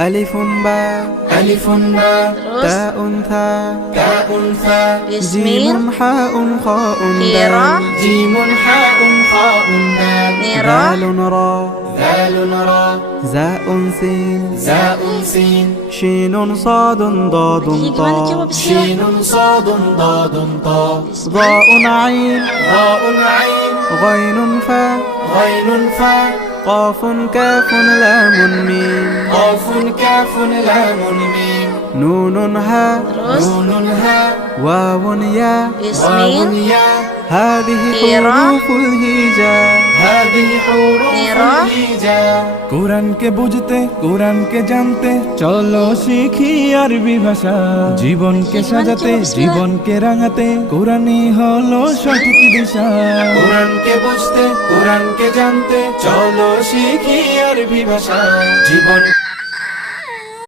ألف باء ألف باء تاء ثاء تاء ثاء جيم حاء خاء دال جيم حاء خاء دال دال را ذال را زاء سين زاء سين شين صاد ضاد طاء شين صاد ضاد طاء ضاء عين ضاء عين غين فاء غين فاء قاف كاف لام ميم قاف كاف لام ميم نون هاء نون هاء واو ياء واو ياء هذه حروف الهجاء هذه حروف الهجاء কোরআনকে বুঝতে কোরআনকে জানতে চলো শিখি আরবি ভাষা জীবনকে সাজাতে জীবনকে রাঙাতে কোরআনই হলো সঠিক দিশা কোরআনকে বুঝতে কোরআনকে জানতে চলো শিখি আরবি ভাষা জীবন